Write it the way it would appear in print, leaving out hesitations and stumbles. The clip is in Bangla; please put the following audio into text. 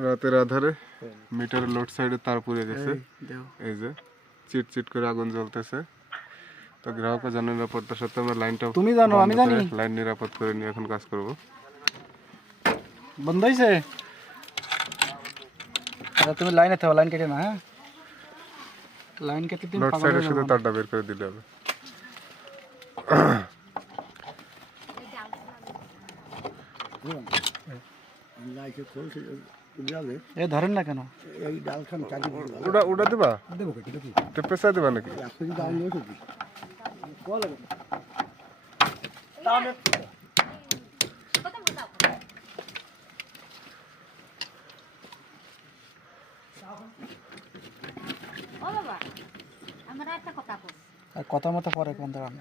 রাতের আধারে মিটারের লোড সাইডে তার পুড়ে গেছে, এই যে চিট চিট করে আগুন জ্বলতেছে। তো গ্রাহকের জন্য নিরাপত্তার সাথে আমরা লাইনটা তুমি জানো আমি জানি লাইন নিরাপদ করে নিয়ে এখন কাজ করব। বন্ধ হইছে। আরে তুমি লাইনে থাকো, লাইন কেটে না। হ্যাঁ লাইন কেটে তুমি লোড সাইডের সাথে তারটা বের করে দিলে হবে। এ ধরেন না কেন? ওটা দিবা, পেশা দিবা নাকি? আর কথা মতো পরে কোন দাঁড়ান।